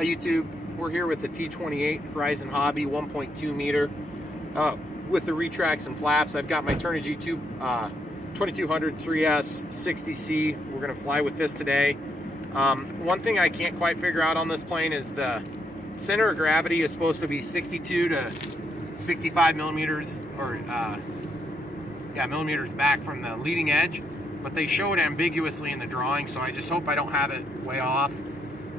Hi YouTube, we're here with the T-28 Horizon Hobby 1.2 meter with the retracts and flaps. I've got my Turnigy 2200 3S 60C. We're going to fly with this today. One thing I can't quite figure out on this plane is the center of gravity is supposed to be 62 to 65 millimeters, or millimeters back from the leading edge, but they show it ambiguously in the drawing, so I just hope I don't have it way off.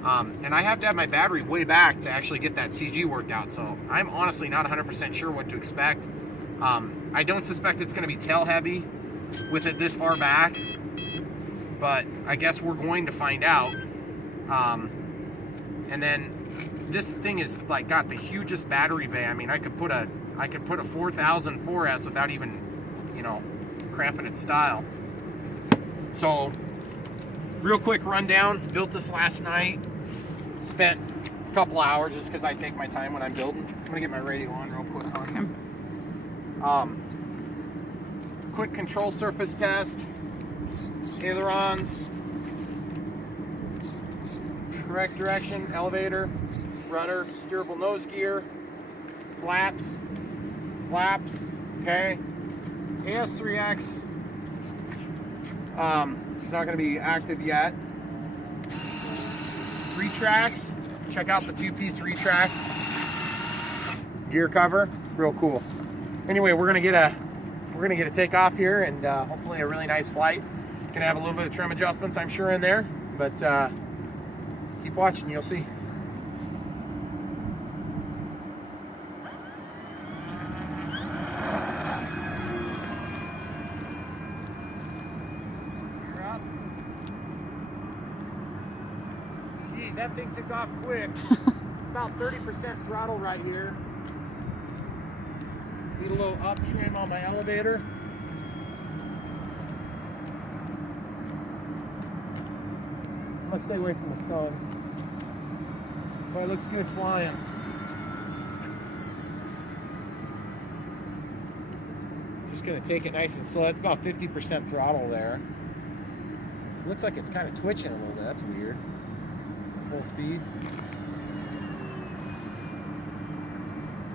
And I have to have my battery way back to actually get that CG worked out, so I'm honestly not 100% sure what to expect. I don't suspect it's going to be tail heavy with it this far back, but I guess we're going to find out. And then this thing is like got the hugest battery bay. I mean, I could put a 4000 4S without even, you know, cramping its style. So real quick rundown, built this last night, spent a couple hours just because I take my time when I'm building. I'm gonna get my radio on real quick on him. Quick control surface test, ailerons, correct direction, elevator, rudder, steerable nose gear, flaps, okay. AS3X, it's not going to be active yet. Retracts, check out the two-piece retract gear cover, real cool. Anyway, we're gonna get a takeoff here, and hopefully a really nice flight. Gonna have a little bit of trim adjustments, I'm sure, in there, but keep watching, you'll see. That thing took off quick. It's about 30% throttle right here. Need a little up trim on my elevator. I'm gonna stay away from the sun. But it looks good flying. Just gonna take it nice and slow. That's about 50% throttle there. It looks like it's kind of twitching a little bit. That's weird. Full speed.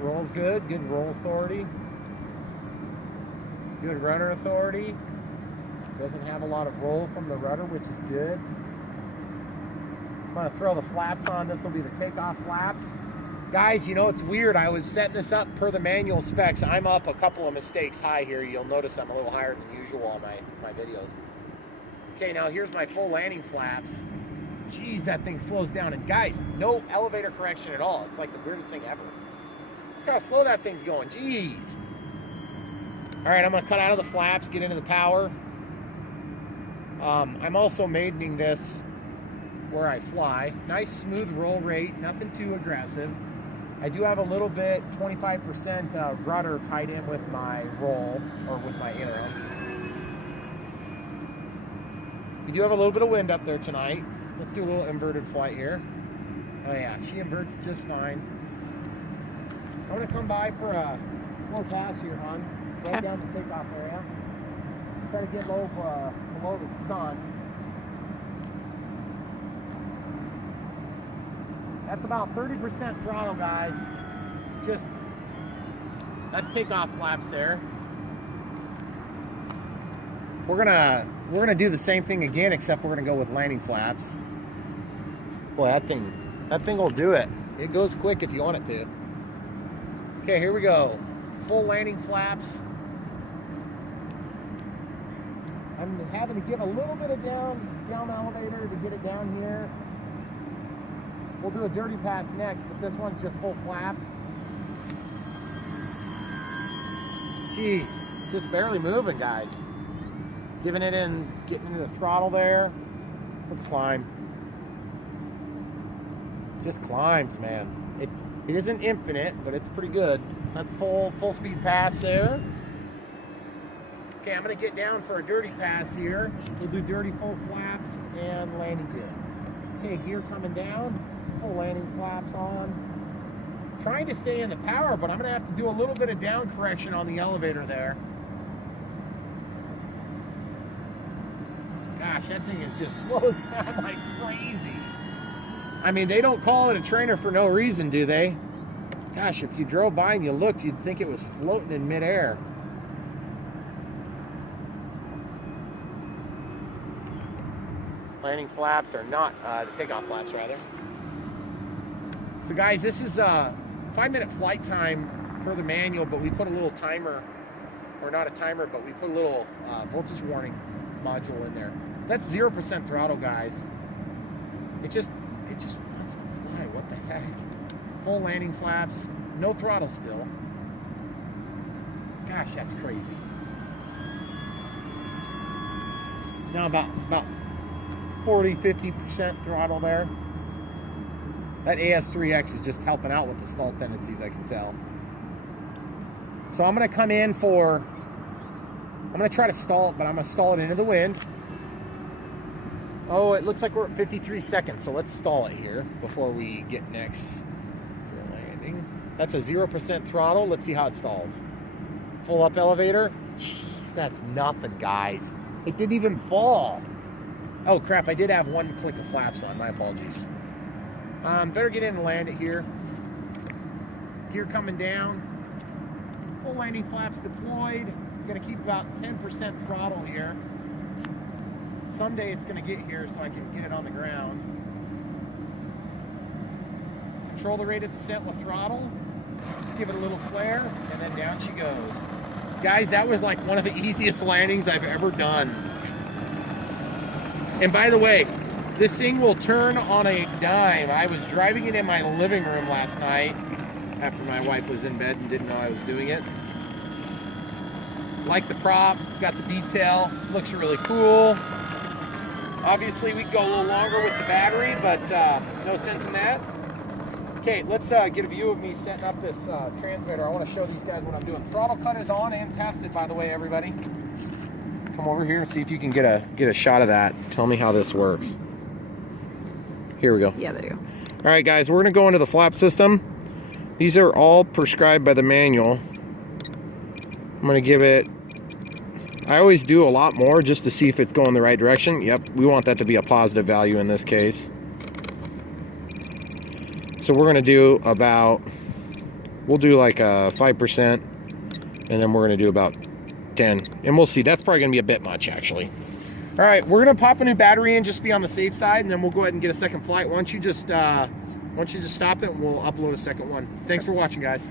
Roll's good roll authority. Good rudder authority. Doesn't have a lot of roll from the rudder, which is good. I'm gonna throw the flaps on. This will be the takeoff flaps. Guys, you know, it's weird. I was setting this up per the manual specs. I'm up a couple of mistakes high here. You'll notice I'm a little higher than usual on my videos. Okay, now here's my full landing flaps. Jeez, that thing slows down. And guys, no elevator correction at all. It's like the weirdest thing ever. Look how slow that thing's going. Jeez. All right, I'm going to cut out of the flaps, get into the power. I'm also maidening this where I fly. Nice smooth roll rate, nothing too aggressive. I do have a little bit, 25% rudder tied in with my roll, or with my ailerons. We do have a little bit of wind up there tonight. Let's do a little inverted flight here. Oh yeah, she inverts just fine. I'm gonna come by for a slow pass here, hon. Right down to takeoff area. Try to get low below the sun. That's about 30% throttle, guys. Just, that's takeoff flaps there. We're gonna do the same thing again, except we're gonna go with landing flaps. Boy, that thing will do it. It goes quick if you want it to. Okay, here we go. Full landing flaps. I'm having to give a little bit of down elevator to get it down here. We'll do a dirty pass next, but this one's just full flap. Jeez, just barely moving, guys. Giving it in, getting into the throttle there. Let's climb. Just climbs, man. It isn't infinite, but it's pretty good. That's full speed pass there. Okay, I'm gonna get down for a dirty pass here. We'll do dirty full flaps and landing gear. Okay, gear coming down, full landing flaps on. Trying to stay in the power, but I'm gonna have to do a little bit of down correction on the elevator there. Gosh, that thing is just slows down like crazy. I mean, they don't call it a trainer for no reason, do they? Gosh, if you drove by and you looked, you'd think it was floating in midair. Landing flaps are not, the takeoff flaps rather. So guys, this is a 5-minute flight time per the manual, but we put a little timer, or not a timer, but we put a little voltage warning module in there. That's 0% throttle, guys. It just wants to fly. What the heck? Full landing flaps, no throttle still. Gosh, that's crazy. Now about 40-50% throttle there. That AS3X is just helping out with the stall tendencies, I can tell. So I'm gonna come in for, I'm gonna try to stall it, but I'm gonna stall it into the wind. Oh, it looks like we're at 53 seconds, so let's stall it here before we get next for landing. That's a 0% throttle. Let's see how it stalls. Full up elevator. Jeez, that's nothing, guys. It didn't even fall. Oh crap, I did have one click of flaps on, my apologies. Better get in and land it here. Gear coming down. Full landing flaps deployed. I'm gonna keep about 10% throttle here. Someday it's gonna get here so I can get it on the ground. Control the rate of descent with throttle. Give it a little flare, and then down she goes. Guys, that was like one of the easiest landings I've ever done. And by the way, this thing will turn on a dime. I was driving it in my living room last night after my wife was in bed and didn't know I was doing it. Like the prop, got the detail, looks really cool. Obviously we could go a little longer with the battery, but no sense in that. Okay, let's get a view of me setting up this transmitter. I want to show these guys what I'm doing. Throttle cut is on and tested, by the way, everybody. Come over here and see if you can get a shot of that. Tell me how this works. Here we go. Yeah, there you go. All right, guys, we're gonna go into the flap system. These are all prescribed by the manual. I'm gonna give it, I always do a lot more just to see if it's going the right direction. Yep, we want that to be a positive value in this case. So we're gonna do about, we'll do like a 5%, and then we're gonna do about 10, and we'll see. That's probably gonna be a bit much, actually. All right, we're gonna pop a new battery in, just be on the safe side, and then we'll go ahead and get a second flight. Once you just stop it, and we'll upload a second one. Thanks for watching, guys.